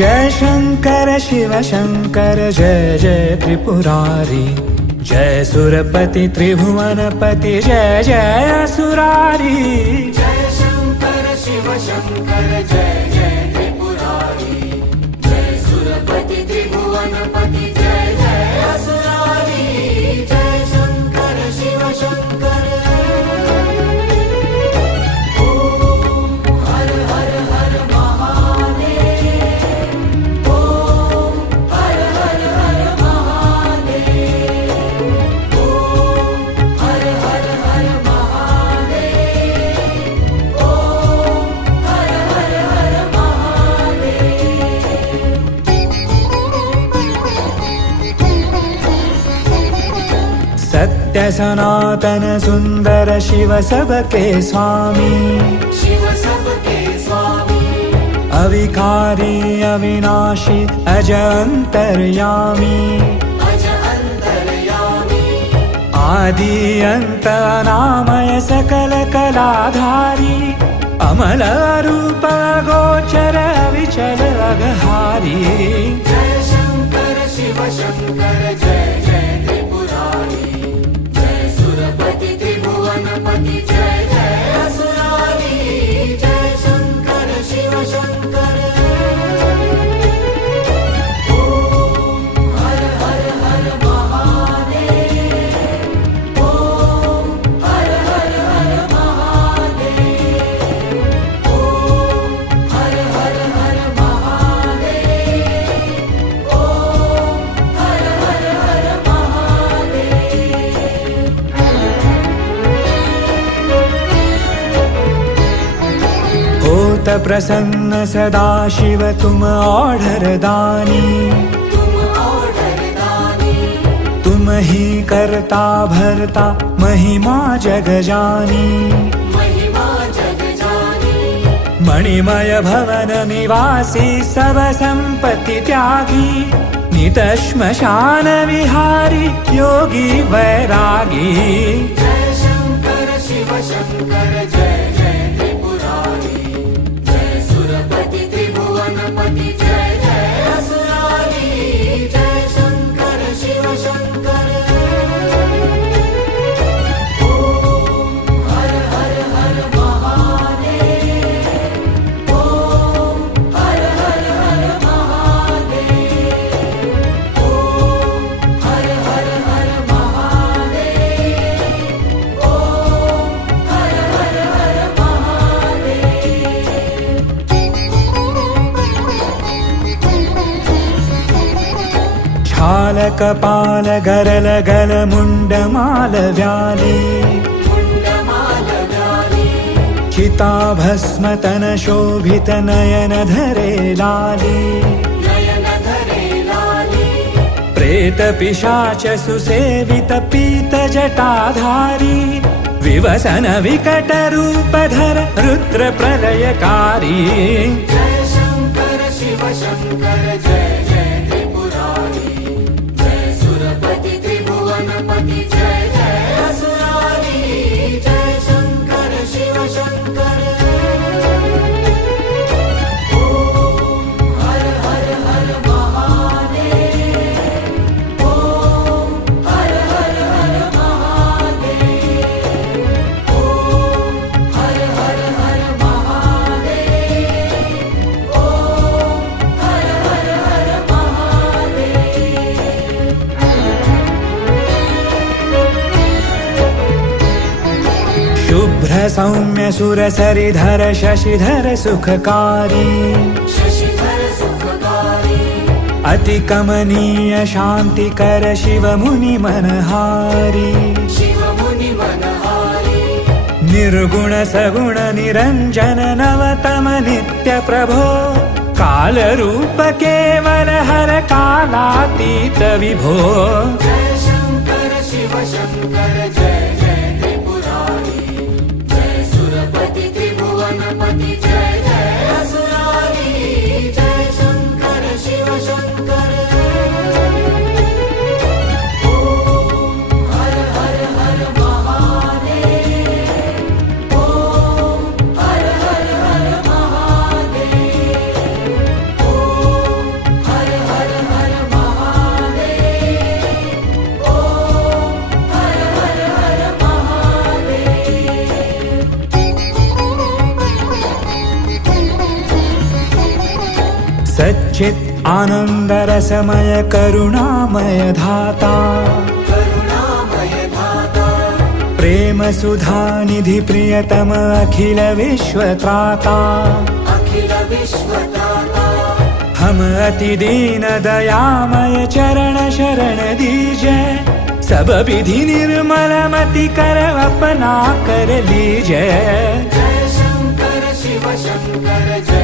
जय शंकर शिव शंकर जय जय त्रिपुरारी, जय सुरपति त्रिभुवनपति जय जय असुरारी। जय शंकर शिव शंकर जय जय त्रिपुरारी, जय सुरपति त्रिभुवनपति जय जय असुरारी। जय शंकर शिव शंकर। सत्य सनातन सुंदर शिव सबके स्वामी, शिव सबके स्वामी। अविकारी अविनाशी अज अंतर्यामी, अज अंतर्यामी। आदि अंत अनामय सकल कलाधारी, अमल रूप गोचर विचल अघहारी। जय शंकर शिव शंकर जय जय त्रिपुरारी, जय सुरपति त्रिभुवनपति जय जय असुरारी। जय शंकर शिव शंकर। ओम हर हर हर महादेव, ओम हर हर हर महादेव, ओम हर हर हर महादेव, ओम हर हर हर महादेव। होत प्रसन्न सदा शिव तुम ऑर्डर दानी, तुम ऑर्डर दानी। तुम ही करता भरता महिमा जग जानी। महिमा जग जानी। मणिमय भवन निवासी सब संपत्ति त्यागी, नित श्मशान विहारी योगी वैरागी। जय शंकर शिव शंकर जय जय त्रिपुरारी, जय सुरपति त्रिभुवनपति जय जय असुरारी। जय शंकर शिव शंकर। ओम हर हर हर महादेव, ओम हर हर हर महादेव, ओम हर हर हर महादेव, ओम हर हर हर महादेव। छाल कपाल गरल गल मुंड माल व्याली, मुंडमाल व्याली। चिता भस्म तन शोभित नयन धरे लाली। नयन धरे लाली। प्रेत पिशाच सुसेवित पीत जटाधारी, विवसन विकट रूप धर रुद्र प्रलयकारी। जय शंकर शिव शंकर जय जय त्रिपुरारी, जय सुरपति त्रिभुवनपति जय जय असुरारी। जय शंकर शिव शंकर। ओम हर हर हर महादेव, ओम हर हर हर महादेव, ओम हर हर हर महादेव, ओम हर हर हर महादेव। शुभ्र सौम्य सुरसरिधर शशिधर सुखकारी, शशिधर सुखकारी। अति कमनीय शांतिकर शिव मुनि मनहारी। शिव मुनि मनहारी। निर्गुण सगुण निरंजन नवतम नित्य प्रभो, काल रूप केवल हर कालातीत विभो। जय शंकर शिव शंकर जय जय त्रिपुरारी, जय सुरपति त्रिभुवनपति जय जय असुरारी। जय शंकर शिव शंकर। ओम हर हर हर महादेव, ओम हर हर हर महादेव, ओम चित आनंद रसमय करुणामय धाता करुणामय धाता प्रेम सुधा निधि प्रियतम अखिल विश्व त्राता अखिल विश्वत्राता हम अति दीन दयामय चरण शरण दीजै सब विधि निर्मल मति कर अपना कर लीजै जय शंकर शिव शंकर जय